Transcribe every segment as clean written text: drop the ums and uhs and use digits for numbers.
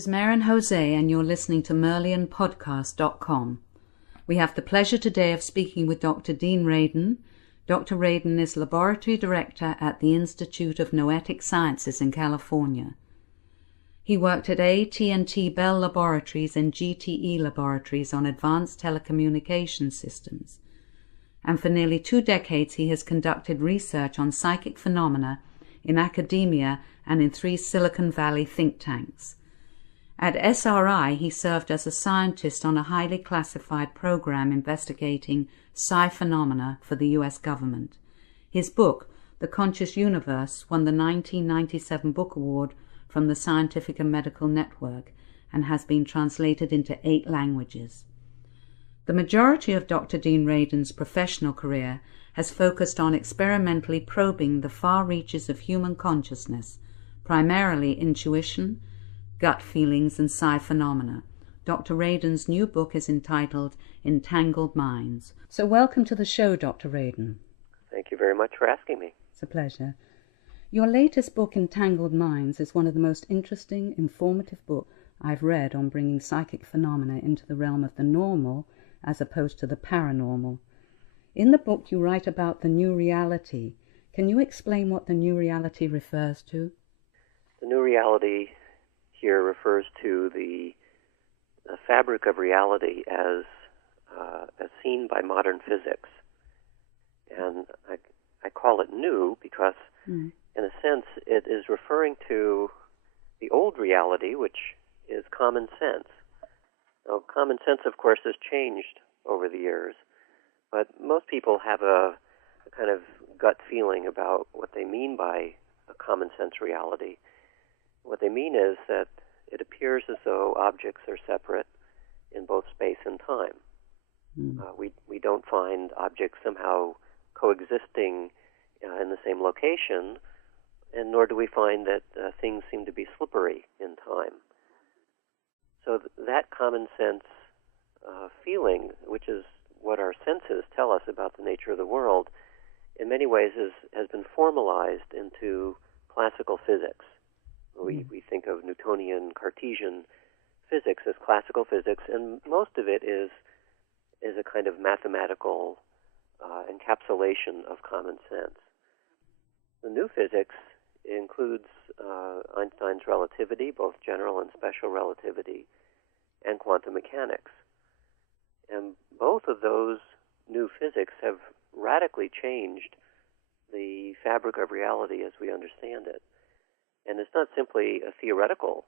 is Maren Jose, and you're listening to MerlianPodcast.com. We have the pleasure today of speaking with Dr. Dean Radin. Dr. Radin is Laboratory Director at the Institute of Noetic Sciences in California. He worked at AT&T Bell Laboratories and GTE Laboratories on advanced telecommunication systems. And for nearly 2 decades he has conducted research on psychic phenomena in academia and in 3 Silicon Valley think tanks. At SRI, he served as a scientist on a highly classified program investigating psi phenomena for the U.S. government. His book, The Conscious Universe, won the 1997 Book Award from the Scientific and Medical Network and has been translated into 8 languages. The majority of Dr. Dean Radin's professional career has focused on experimentally probing the far reaches of human consciousness, primarily intuition, gut feelings, and psi phenomena. Dr. Radin's new book is entitled Entangled Minds. So welcome to the show, Dr. Radin. Thank you very much for asking me. It's a pleasure. Your latest book, Entangled Minds, is one of the most interesting, informative books I've read on bringing psychic phenomena into the realm of the normal as opposed to the paranormal. In the book, you write about the new reality. Can you explain what the new reality refers to? The new reality here refers to the fabric of reality as seen by modern physics. And I call it new because, in a sense, it is referring to the old reality, which is common sense. Now, common sense, of course, has changed over the years, but most people have a kind of gut feeling about what they mean by a common sense reality. What they mean is that it appears as though objects are separate in both space and time. We don't find objects somehow coexisting in the same location, and nor do we find that things seem to be slippery in time. So that common sense feeling, which is what our senses tell us about the nature of the world, in many ways has been formalized into classical physics. We think of Newtonian Cartesian physics as classical physics, and most of it is a kind of mathematical encapsulation of common sense. The new physics includes Einstein's relativity, both general and special relativity, and quantum mechanics. And both of those new physics have radically changed the fabric of reality as we understand it. And it's not simply a theoretical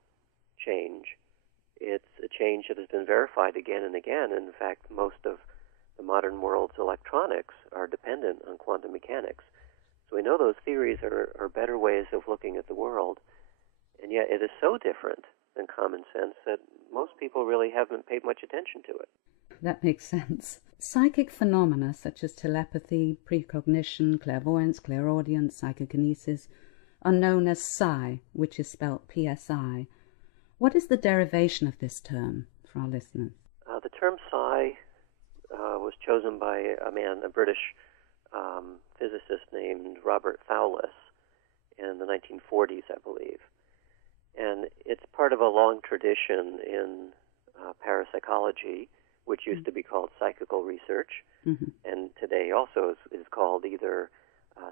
change. It's a change that has been verified again and again. In fact, most of the modern world's electronics are dependent on quantum mechanics. So we know those theories are better ways of looking at the world. And yet it is so different than common sense that most people really haven't paid much attention to it. That makes sense. Psychic phenomena such as telepathy, precognition, clairvoyance, clairaudience, psychokinesis are known as psi, which is spelled P-S-I. What is the derivation of this term for our listeners? The term psi was chosen by a British physicist named Robert Thouless in the 1940s, I believe. And it's part of a long tradition in parapsychology, which used to be called psychical research, and today also is called either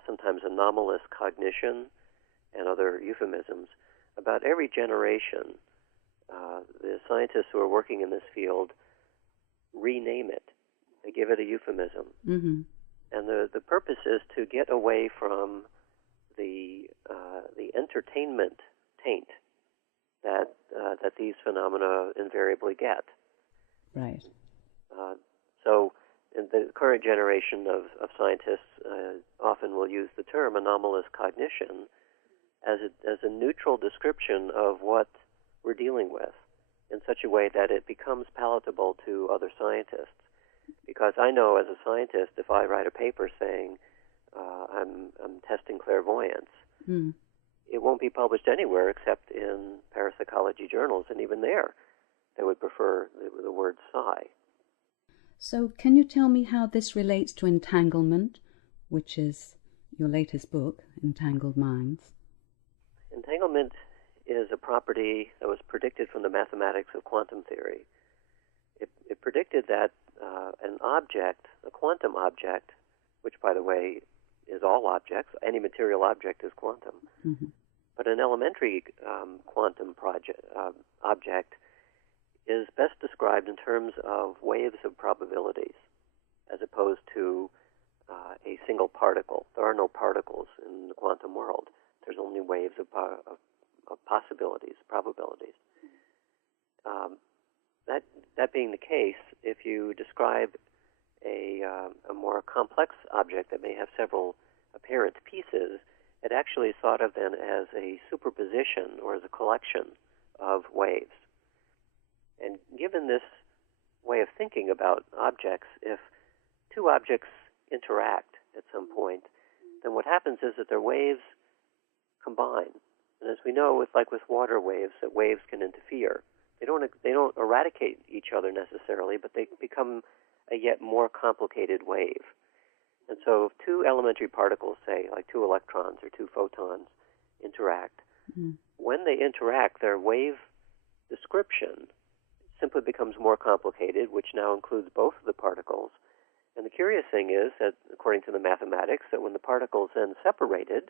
sometimes anomalous cognition and other euphemisms. About every generation, the scientists who are working in this field rename it. They give it a euphemism. And the purpose is to get away from the entertainment taint that these phenomena invariably get. Right. So in the current generation of scientists often will use the term anomalous cognition as a neutral description of what we're dealing with in such a way that it becomes palatable to other scientists. Because I know as a scientist, if I write a paper saying I'm testing clairvoyance, it won't be published anywhere except in parapsychology journals, and even there, they would prefer the word psi. So can you tell me how this relates to entanglement, which is your latest book, Entangled Minds? Entanglement is a property that was predicted from the mathematics of quantum theory. It predicted that an object, a quantum object, which, by the way, is all objects, any material object is quantum, but an elementary quantum object is best described in terms of waves of probabilities, as opposed to a single particle. There are no particles in the quantum world. There's only waves of possibilities, probabilities. That being the case, if you describe a more complex object that may have several apparent pieces, it actually is thought of then as a superposition or as a collection of waves. And given this way of thinking about objects, if two objects interact at some point, then what happens is that their waves combine. And as we know, with water waves, that waves can interfere. They don't eradicate each other necessarily, but they become a yet more complicated wave. And so if two elementary particles, say, like two electrons or two photons, interact, when they interact, their wave description simply becomes more complicated, which now includes both of the particles. And the curious thing is that, according to the mathematics, that when the particles then separated,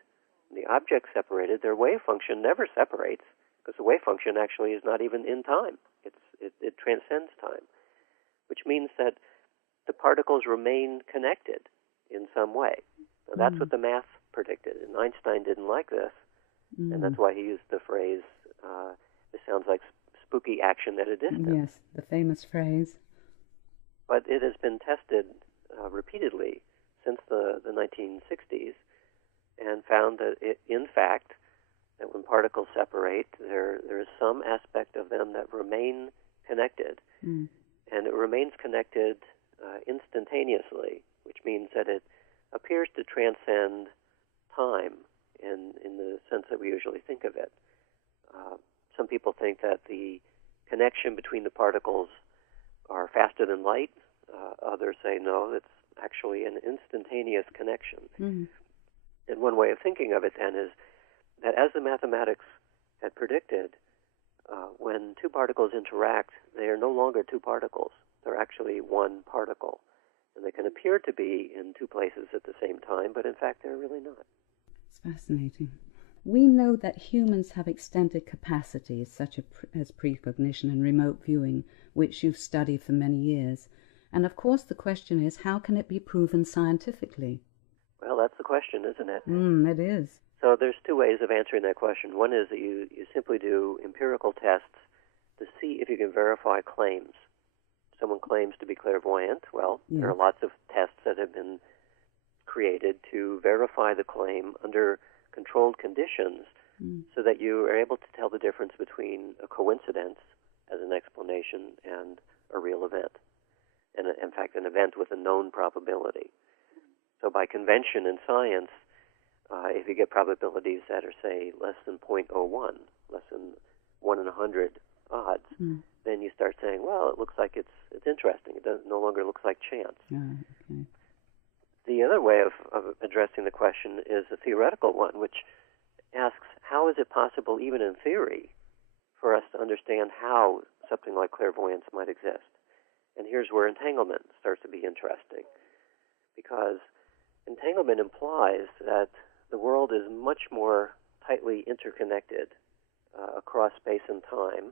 the objects separated, their wave function never separates, because the wave function actually is not even in time. It transcends time, which means that the particles remain connected in some way. Now, that's what the math predicted, and Einstein didn't like this, and that's why he used the phrase, it sounds like spooky action at a distance. Yes, the famous phrase. But it has been tested repeatedly since the 1960s, and found that in fact, that when particles separate, there is some aspect of them that remain connected, and it remains connected instantaneously, which means that it appears to transcend time in the sense that we usually think of it. Some people think that the connection between the particles are faster than light. Others say no, it's actually an instantaneous connection. And one way of thinking of it then is that, as the mathematics had predicted, when two particles interact, they are no longer two particles. They're actually one particle. And they can appear to be in two places at the same time, but in fact they're really not. It's fascinating. We know that humans have extended capacities such as precognition and remote viewing, which you've studied for many years. And of course the question is, how can it be proven scientifically? Well, that's the question, isn't it? It is. So there's two ways of answering that question. One is that you simply do empirical tests to see if you can verify claims. Someone claims to be clairvoyant. Well, there are lots of tests that have been created to verify the claim under controlled conditions so that you are able to tell the difference between a coincidence as an explanation and a real event. And in fact, an event with a known probability. So by convention in science, if you get probabilities that are, say, less than 0.01, less than 1 in 100 odds, then you start saying, well, it looks like it's interesting. It no longer looks like chance. Okay. The other way of addressing the question is a theoretical one, which asks, how is it possible, even in theory, for us to understand how something like clairvoyance might exist? And here's where entanglement starts to be interesting, because entanglement implies that the world is much more tightly interconnected across space and time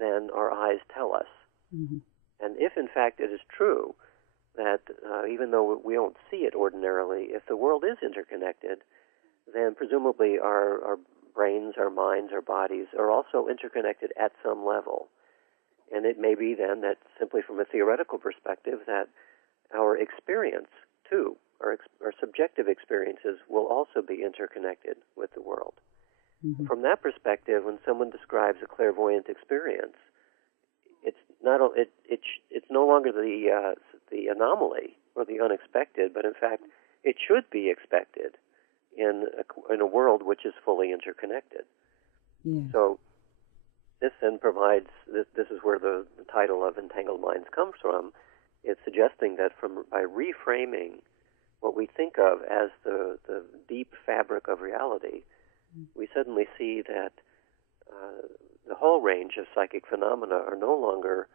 than our eyes tell us. And if, in fact, it is true that even though we don't see it ordinarily, if the world is interconnected, then presumably our brains, our minds, our bodies are also interconnected at some level. And it may be then that, simply from a theoretical perspective, that our experience, too, our subjective experiences will also be interconnected with the world. From that perspective, when someone describes a clairvoyant experience, it's no longer the anomaly or the unexpected, but in fact, it should be expected in a world which is fully interconnected. So this then provides, this is where the title of Entangled Minds comes from. It's suggesting that by reframing what we think of as the deep fabric of reality, we suddenly see that the whole range of psychic phenomena are no longer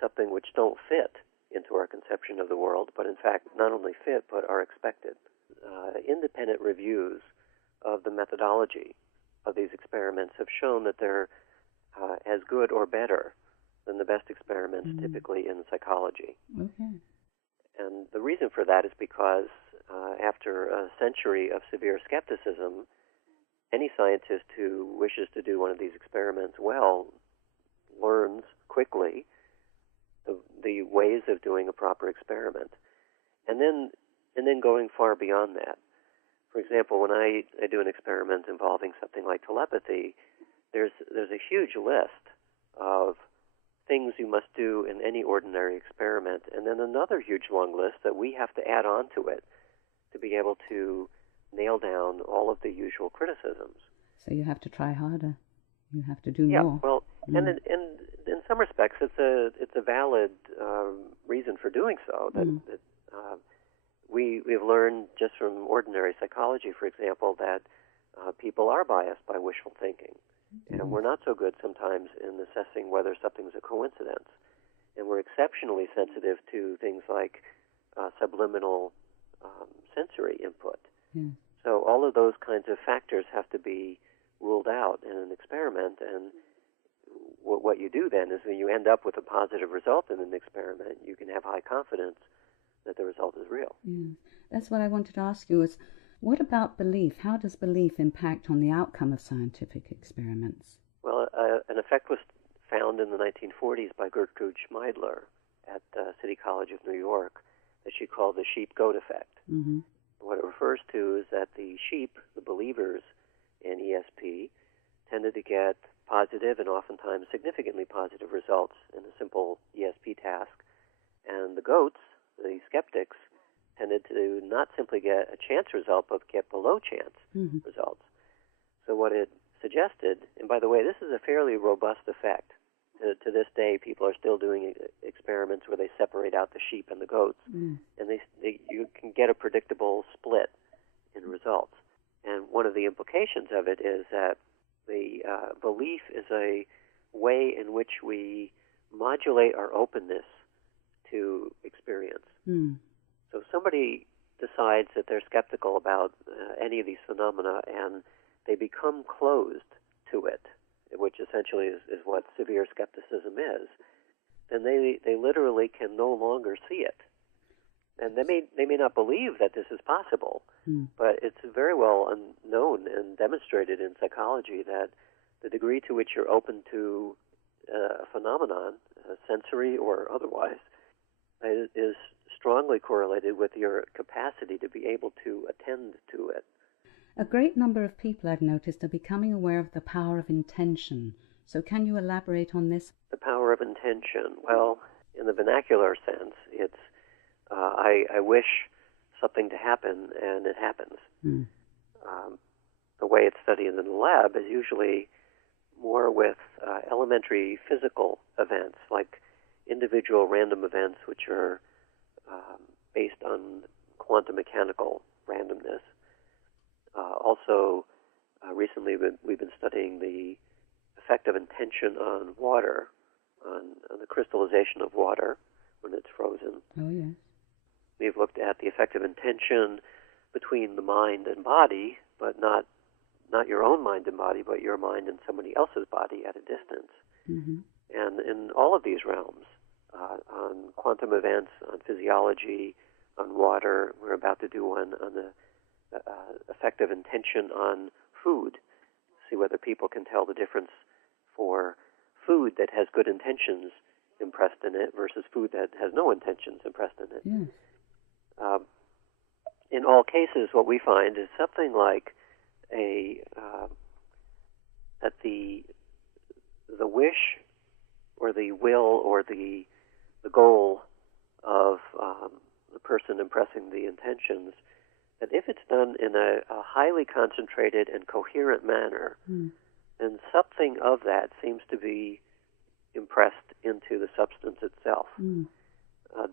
something which don't fit into our conception of the world, but in fact not only fit, but are expected. Independent reviews of the methodology of these experiments have shown that they're as good or better than the best experiments typically in psychology. Okay. And the reason for that is because after a century of severe skepticism, any scientist who wishes to do one of these experiments well learns quickly the ways of doing a proper experiment. And then going far beyond that. For example, when I do an experiment involving something like telepathy, there's a huge list of things you must do in any ordinary experiment, and then another huge long list that we have to add on to it to be able to nail down all of the usual criticisms. So you have to try harder. You have to do more. Yeah, well, and in some respects, it's a valid reason for doing so. That we've learned just from ordinary psychology, for example, that people are biased by wishful thinking. And we're not so good sometimes in assessing whether something's a coincidence. And we're exceptionally sensitive to things like subliminal sensory input. So all of those kinds of factors have to be ruled out in an experiment. And what you do then is when you end up with a positive result in an experiment, you can have high confidence that the result is real. That's what I wanted to ask you is, what about belief? How does belief impact on the outcome of scientific experiments? Well, an effect was found in the 1940s by Gertrude Schmeidler at City College of New York that she called the sheep-goat effect. What it refers to is that the sheep, the believers in ESP, tended to get positive and oftentimes significantly positive results in a simple ESP task. And the goats, the skeptics, tended to not simply get a chance result, but get below chance results. So what it suggested, and by the way, this is a fairly robust effect. To this day, people are still doing experiments where they separate out the sheep and the goats, and you can get a predictable split in results. And one of the implications of it is that the belief is a way in which we modulate our openness to experience. So if somebody decides that they're skeptical about any of these phenomena and they become closed to it, which essentially is what severe skepticism is, then they literally can no longer see it. And they may not believe that this is possible, but it's very well known and demonstrated in psychology that the degree to which you're open to a phenomenon, sensory or otherwise, is strongly correlated with your capacity to be able to attend to it. A great number of people, I've noticed, are becoming aware of the power of intention. So can you elaborate on this? The power of intention. Well, in the vernacular sense, it's I wish something to happen, and it happens. The way it's studied in the lab is usually more with elementary physical events, like individual random events which are based on quantum mechanical randomness. Also, recently we've been studying the effect of intention on water, on the crystallization of water when it's frozen. Oh, yes. We've looked at the effect of intention between the mind and body, but not your own mind and body, but your mind and somebody else's body at a distance. And in all of these realms, on quantum events, on physiology, on water, we're about to do one on the effect of intention on food, see whether people can tell the difference for food that has good intentions impressed in it versus food that has no intentions impressed in it. Yes. In all cases, what we find is something like that the wish or the will or the goal of the person impressing the intentions, that if it's done in a highly concentrated and coherent manner, then something of that seems to be impressed into the substance itself.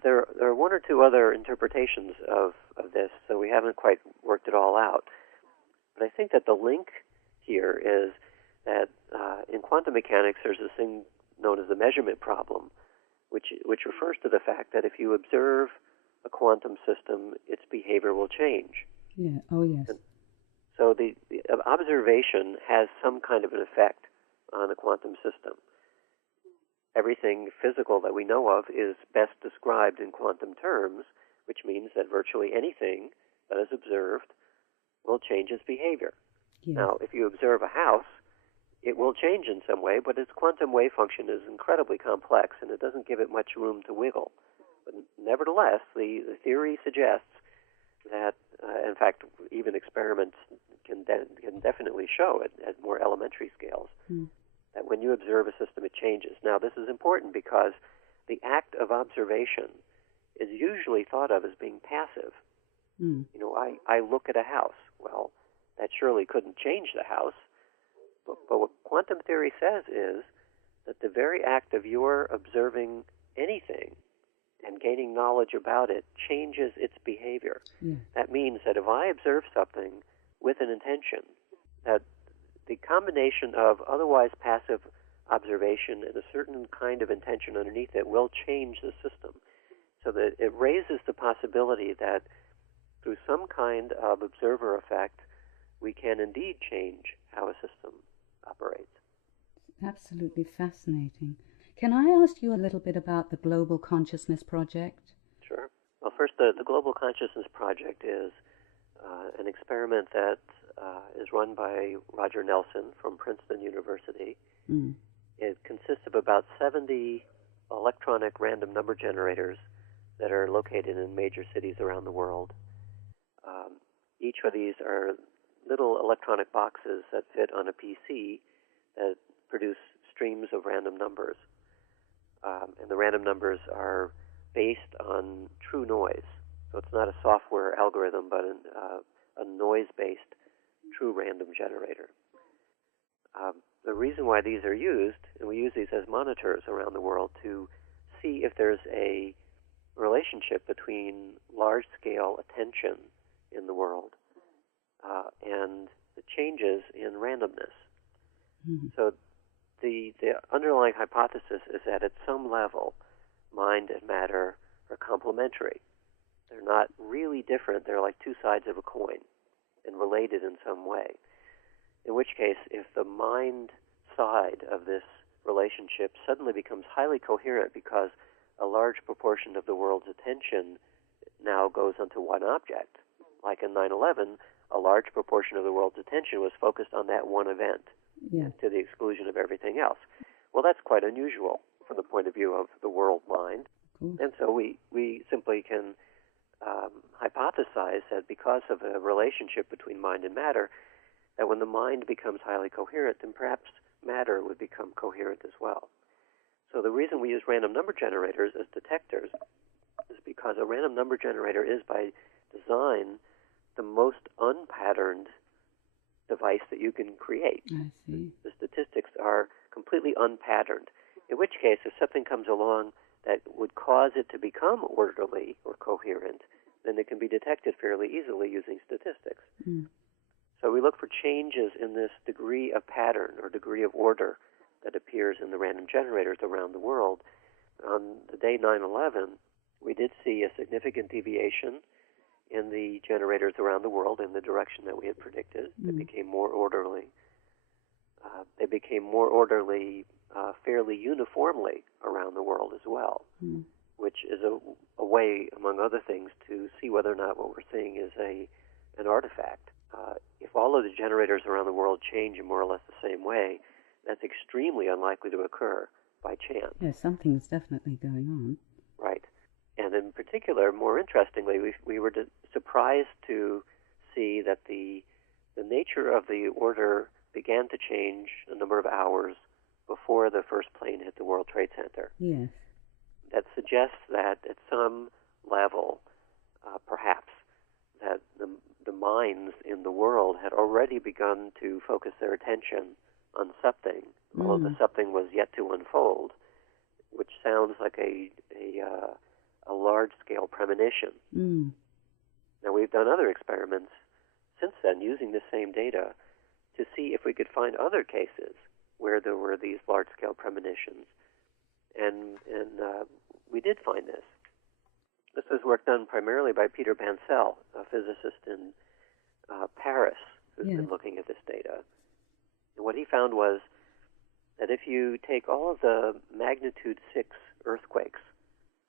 There are one or two other interpretations of this, so we haven't quite worked it all out. But I think that the link here is that in quantum mechanics there's this thing known as the measurement problem, which refers to the fact that if you observe a quantum system, its behavior will change. Yeah. Oh, yes. And so the observation has some kind of an effect on a quantum system. Everything physical that we know of is best described in quantum terms, which means that virtually anything that is observed will change its behavior. Yes. Now, if you observe a house, it will change in some way, but its quantum wave function is incredibly complex, and it doesn't give it much room to wiggle. But nevertheless, the theory suggests that, in fact, even experiments can definitely show it at more elementary scales, that when you observe a system, it changes. Now, this is important because the act of observation is usually thought of as being passive. You know, I look at a house. Well, that surely couldn't change the house. But what quantum theory says is that the very act of your observing anything and gaining knowledge about it changes its behavior. Yeah. That means that if I observe something with an intention, that the combination of otherwise passive observation and a certain kind of intention underneath it will change the system. So that it raises the possibility that through some kind of observer effect, we can indeed change how a system operates. Absolutely fascinating. Can I ask you a little bit about the Global Consciousness Project? Sure. Well, first, the Global Consciousness Project is an experiment that is run by Roger Nelson from Princeton University. It consists of about 70 electronic random number generators that are located in major cities around the world. Each of these are little electronic boxes that fit on a PC that produce streams of random numbers. And the random numbers are based on true noise. So it's not a software algorithm, but a noise-based true random generator. The reason why these are used, and we use these as monitors around the world to see if there's a relationship between large-scale attention in the world and the changes in randomness. So the underlying hypothesis is that at some level, mind and matter are complementary. They're not really different. They're like two sides of a coin and related in some way. In which case, if the mind side of this relationship suddenly becomes highly coherent because a large proportion of the world's attention now goes onto one object, like in 9/11, a large proportion of the world's attention was focused on that one event, to the exclusion of everything else. Well, that's quite unusual from the point of view of the world mind. And so we simply can hypothesize that because of a relationship between mind and matter, that when the mind becomes highly coherent, then perhaps matter would become coherent as well. So the reason we use random number generators as detectors is because a random number generator is by design the most unpatterned device that you can create. I see. The statistics are completely unpatterned, in which case if something comes along that would cause it to become orderly or coherent, then it can be detected fairly easily using statistics. So we look for changes in this degree of pattern or degree of order that appears in the random generators around the world. On the day 9/11, we did see a significant deviation in the generators around the world in the direction that we had predicted. They became more orderly. They became more orderly fairly uniformly around the world as well, which is a way, among other things, to see whether or not what we're seeing is an artifact. If all of the generators around the world change in more or less the same way, that's extremely unlikely to occur by chance. Yes, something's definitely going on. Right. And in particular, more interestingly, we were surprised to see that the nature of the order began to change a number of hours before the first plane hit the World Trade Center. Yes. That suggests that at some level, perhaps, that the minds in the world had already begun to focus their attention on something, although the something was yet to unfold, which sounds like a large-scale premonition. Now, we've done other experiments since then using the same data to see if we could find other cases where there were these large-scale premonitions. And we did find this. This was work done primarily by Peter Bancel, a physicist in Paris, who's been looking at this data. And what he found was that if you take all of the magnitude 6 earthquakes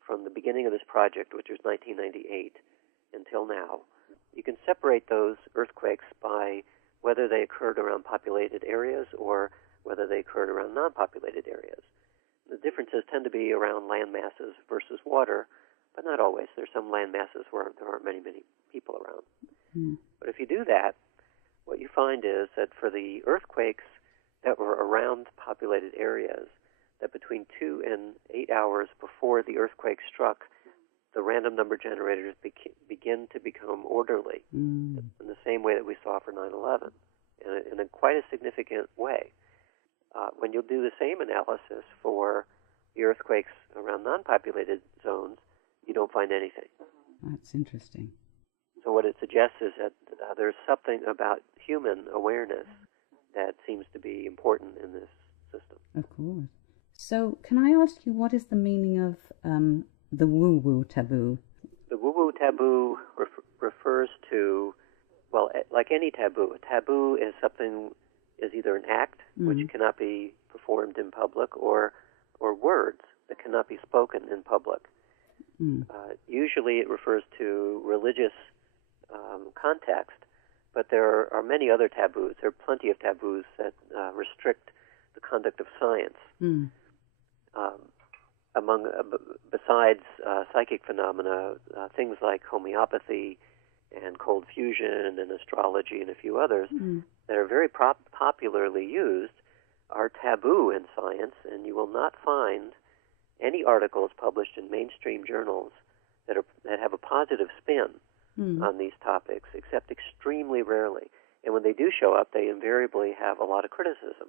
from the beginning of this project, which was 1998, until now, you can separate those earthquakes by whether they occurred around populated areas or whether they occurred around non-populated areas. The differences tend to be around land masses versus water, but not always. There's some land masses where there aren't many people around. But if you do that, what you find is that for the earthquakes that were around populated areas, that between 2 and 8 hours before the earthquake struck, the random number generators begin to become orderly in the same way that we saw for 9/11, in a quite a significant way. When you'll do the same analysis for the earthquakes around non-populated zones, you don't find anything. That's interesting. So what it suggests is that there's something about human awareness that seems to be important in this system. Of course. So can I ask you, what is the meaning of the woo-woo taboo? The woo-woo taboo refers to, well, like any taboo, a taboo is either an act which cannot be performed in public or words that cannot be spoken in public. Usually it refers to religious context, but there are many other taboos. There are plenty of taboos that restrict the conduct of science. Besides psychic phenomena, things like homeopathy and cold fusion and astrology and a few others that are very popularly used are taboo in science, and you will not find any articles published in mainstream journals that have a positive spin on these topics, except extremely rarely. And when they do show up, they invariably have a lot of criticism.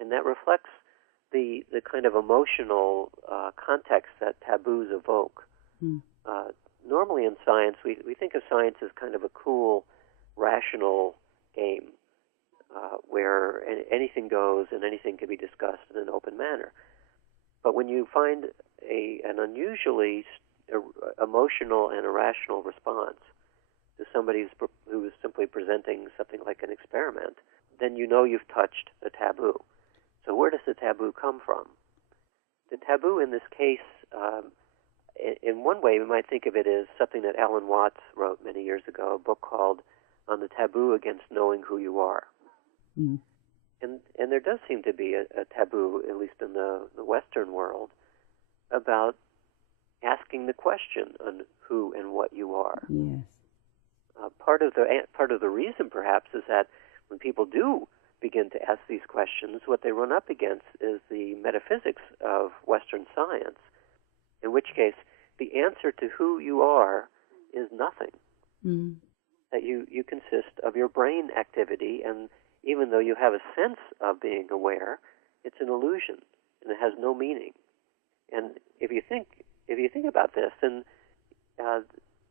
And that reflects the kind of emotional context that taboos evoke. Normally in science, we think of science as kind of a cool, rational game where anything goes and anything can be discussed in an open manner. But when you find an unusually emotional and irrational response to somebody who is simply presenting something like an experiment, then you know you've touched a taboo. So where does the taboo come from? The taboo in this case, in one way, we might think of it as something that Alan Watts wrote many years ago, a book called On the Taboo Against Knowing Who You Are. And there does seem to be a taboo, at least in the Western world, about asking the question on who and what you are. Yes. Part of the reason, perhaps, is that when people do begin to ask these questions, what they run up against is the metaphysics of Western science, in which case the answer to who you are is nothing. That you consist of your brain activity, and even though you have a sense of being aware, it's an illusion, and it has no meaning. And if you think about this, then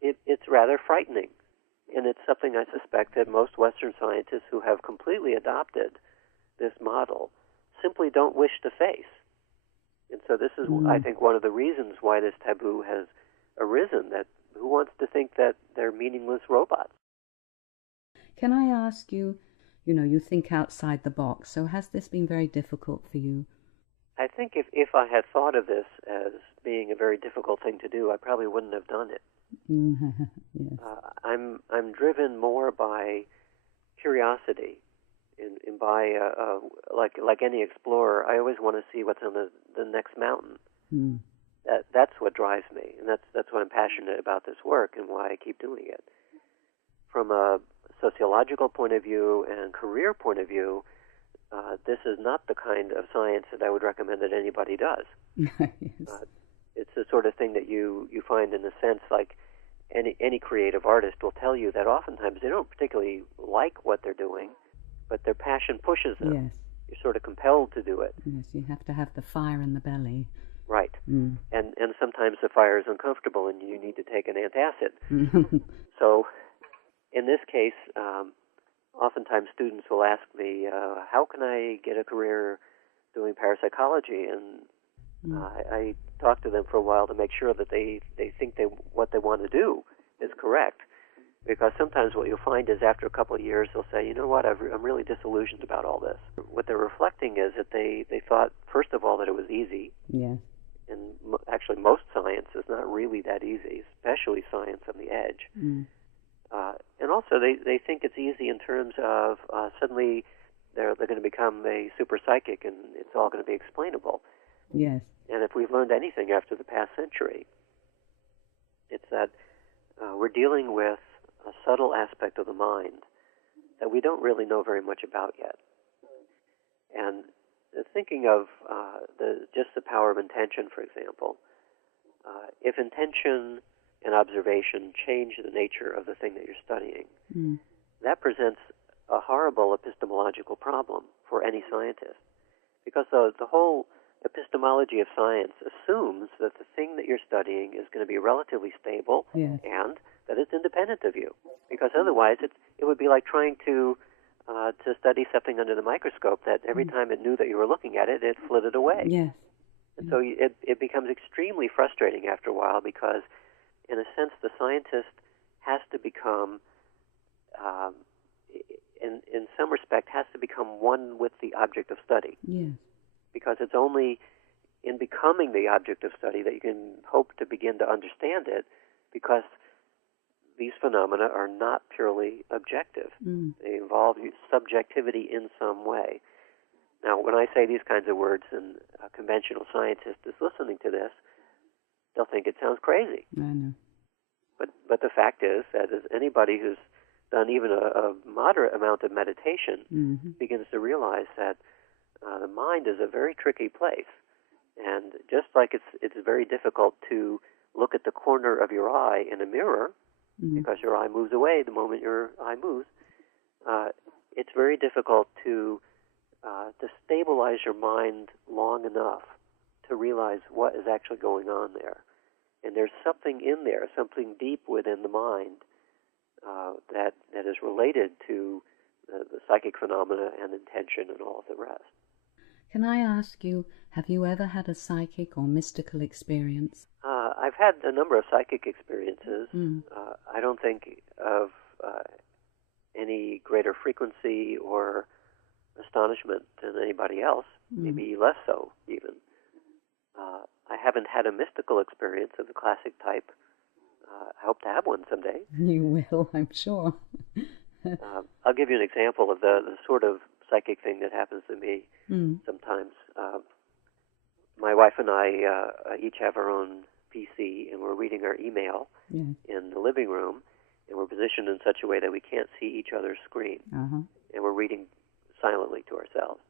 it's rather frightening. And it's something I suspect that most Western scientists who have completely adopted this model simply don't wish to face. And so this is, I think, one of the reasons why this taboo has arisen, that who wants to think that they're meaningless robots? Can I ask you, you think outside the box, so has this been very difficult for you? I think if I had thought of this as being a very difficult thing to do, I probably wouldn't have done it. Yes. I'm driven more by curiosity, and by like any explorer, I always want to see what's on the next mountain. That's what drives me, and that's why I'm passionate about this work and why I keep doing it. From a sociological point of view and career point of view, this is not the kind of science that I would recommend that anybody does. Yes. It's the sort of thing that you find, in a sense, like any creative artist will tell you that oftentimes they don't particularly like what they're doing, but their passion pushes them. Yes. You're sort of compelled to do it. Yes, you have to have the fire in the belly. Right. And sometimes the fire is uncomfortable and you need to take an antacid. So in this case, oftentimes students will ask me, how can I get a career doing parapsychology? And I talk to them for a while to make sure that they think what they want to do is correct. Because sometimes what you'll find is after a couple of years, they'll say, you know what, I'm really disillusioned about all this. What they're reflecting is that they thought, first of all, that it was easy. Yeah. And actually, most science is not really that easy, especially science on the edge. And also, they think it's easy in terms of suddenly they're going to become a super psychic and it's all going to be explainable. Yes. And if we've learned anything after the past century, it's that we're dealing with a subtle aspect of the mind that we don't really know very much about yet. And thinking of just the power of intention, for example, if intention and observation change the nature of the thing that you're studying, that presents a horrible epistemological problem for any scientist. Because the whole epistemology of science assumes that the thing that you're studying is going to be relatively stable and that it's independent of you. Because otherwise it would be like trying to study something under the microscope that every time it knew that you were looking at it, it flitted away. Yes. And so it becomes extremely frustrating after a while because, in a sense, the scientist has to become, in some respect, has to become one with the object of study. Yes. Because it's only in becoming the object of study that you can hope to begin to understand it, because these phenomena are not purely objective. They involve subjectivity in some way. Now, when I say these kinds of words and a conventional scientist is listening to this, they'll think it sounds crazy. I know. But the fact is that as anybody who's done even a moderate amount of meditation begins to realize that the mind is a very tricky place. And just like it's very difficult to look at the corner of your eye in a mirror, because your eye moves away the moment your eye moves, it's very difficult to stabilize your mind long enough to realize what is actually going on there. And there's something in there, something deep within the mind that is related to the psychic phenomena and intention and all of the rest. Can I ask you, have you ever had a psychic or mystical experience? I've had a number of psychic experiences. I don't think of any greater frequency or astonishment than anybody else, maybe less so even. I haven't had a mystical experience of the classic type. I hope to have one someday. You will, I'm sure. I'll give you an example of the sort of psychic thing that happens to me sometimes. My wife and I each have our own PC, and we're reading our email in the living room, and we're positioned in such a way that we can't see each other's screen, and we're reading silently to ourselves.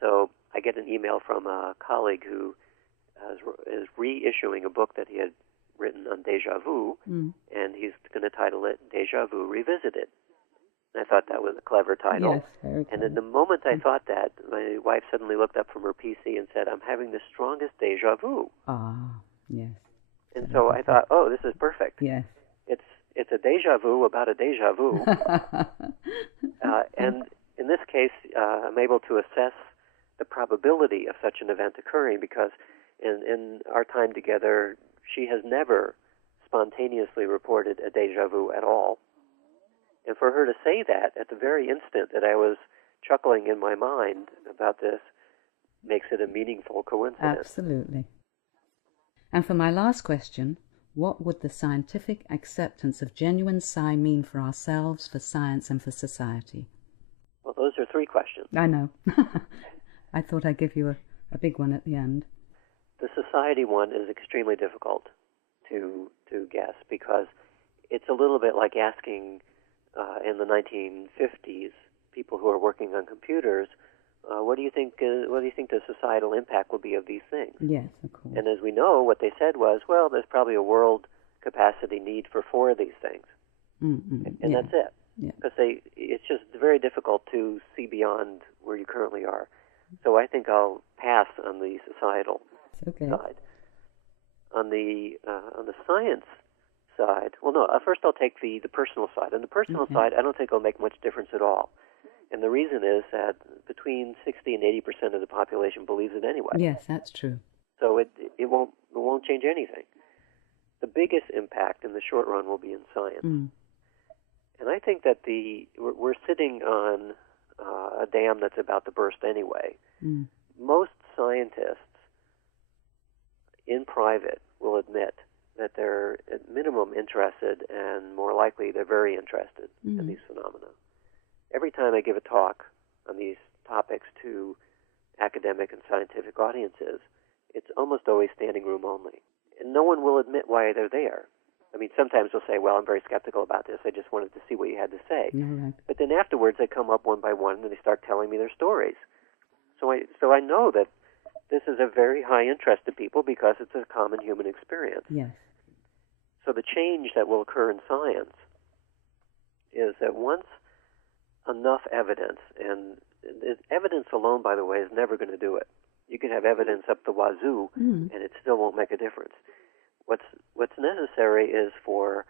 So I get an email from a colleague who is reissuing a book that he had written on déjà vu, and he's going to title it Déjà Vu Revisited. And I thought that was a clever title. Yes, very clever. And in the moment I thought that, my wife suddenly looked up from her PC and said, I'm having the strongest déjà vu. Yes. And so I thought, oh, this is perfect. Yes. It's a déjà vu about a déjà vu. And in this case, I'm able to assess the probability of such an event occurring because in our time together, she has never spontaneously reported a déjà vu at all. And for her to say that at the very instant that I was chuckling in my mind about this makes it a meaningful coincidence. Absolutely. And for my last question, what would the scientific acceptance of genuine psi mean for ourselves, for science, and for society? Well, those are three questions. I know. I thought I'd give you a big one at the end. The society one is extremely difficult to guess because it's a little bit like asking in the 1950s people who are working on computers, what do you think the societal impact will be of these things? Yes, of course. And as we know, what they said was, well, there's probably a world capacity need for 4 of these things, and that's it. Because it's just very difficult to see beyond where you currently are. So I think I'll pass on the societal side. On the science side, well, no, first I'll take the personal side. On the personal side, I don't think it'll make much difference at all. And the reason is that between 60 and 80% of the population believes it anyway. Yes, that's true. So it won't change anything. The biggest impact in the short run will be in science. And I think that we're sitting on a dam that's about to burst anyway. Most scientists in private will admit that they're at minimum interested, and more likely they're very interested in these phenomena. Every time I give a talk on these topics to academic and scientific audiences, it's almost always standing room only. And no one will admit why they're there. I mean, sometimes they'll say, well, I'm very skeptical about this. I just wanted to see what you had to say. Right. But then afterwards they come up one by one and they start telling me their stories. So I know that this is a very high interest to people because it's a common human experience. Yes. So the change that will occur in science is that once enough evidence, and evidence alone, by the way, is never going to do it. You can have evidence up the wazoo, and it still won't make a difference. What's necessary is for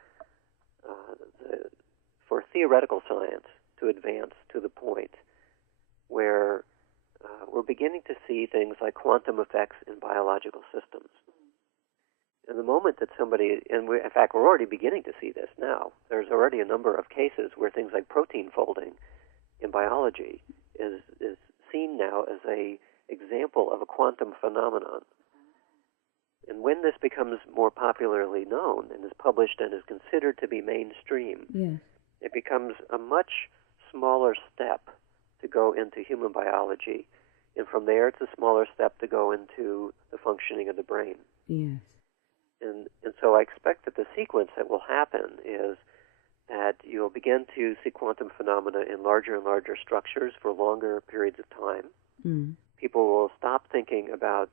theoretical science to advance to the point where we're beginning to see things like quantum effects in biological systems. And the moment that somebody, in fact, we're already beginning to see this now. There's already a number of cases where things like protein folding in biology is seen now as a example of a quantum phenomenon. And when this becomes more popularly known and is published and is considered to be mainstream, it becomes a much smaller step to go into human biology. And from there, it's a smaller step to go into the functioning of the brain. Yes. And so I expect that the sequence that will happen is that you'll begin to see quantum phenomena in larger and larger structures for longer periods of time. People will stop thinking about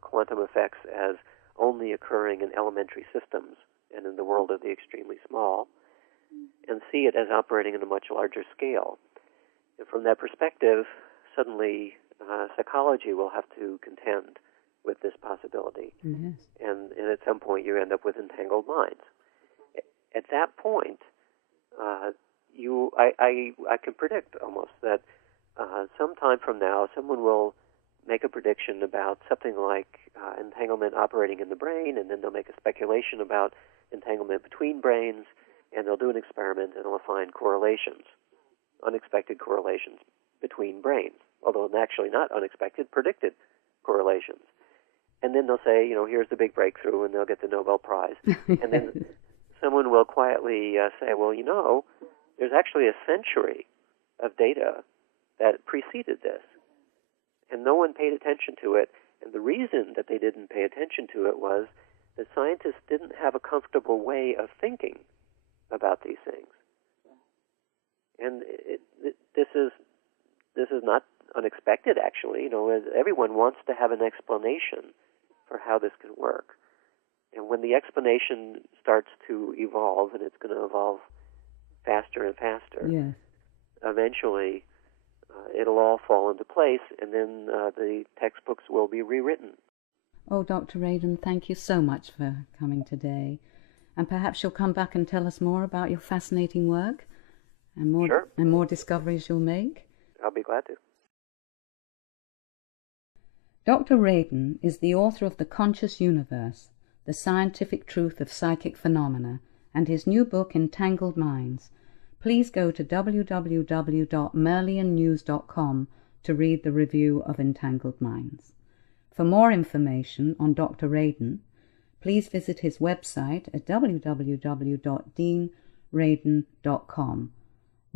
quantum effects as only occurring in elementary systems and in the world of the extremely small, and see it as operating on a much larger scale. And from that perspective, suddenly psychology will have to contend with this possibility. Yes. And at some point you end up with entangled minds. At that point, I can predict almost that sometime from now someone will make a prediction about something like entanglement operating in the brain, and then they'll make a speculation about entanglement between brains, and they'll do an experiment and they'll find correlations, unexpected correlations between brains, although actually not unexpected, predicted correlations. And then they'll say, here's the big breakthrough, and they'll get the Nobel Prize. And then someone will quietly say, well, there's actually a century of data that preceded this. And no one paid attention to it. And the reason that they didn't pay attention to it was that scientists didn't have a comfortable way of thinking about these things. And this is not unexpected, actually. Everyone wants to have an explanation for how this can work. And when the explanation starts to evolve, and it's going to evolve faster and faster, eventually it'll all fall into place, and then the textbooks will be rewritten. Oh, Dr. Radin, thank you so much for coming today. And perhaps you'll come back and tell us more about your fascinating work and more discoveries you'll make. I'll be glad to. Dr. Radin is the author of The Conscious Universe, The Scientific Truth of Psychic Phenomena, and his new book, Entangled Minds. Please go to www.merliannews.com to read the review of Entangled Minds. For more information on Dr. Radin, please visit his website at www.deanradin.com.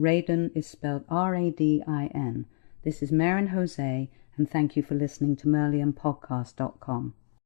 Radin is spelled R-A-D-I-N. This is Maren Jose, and thank you for listening to MerlianPodcast.com.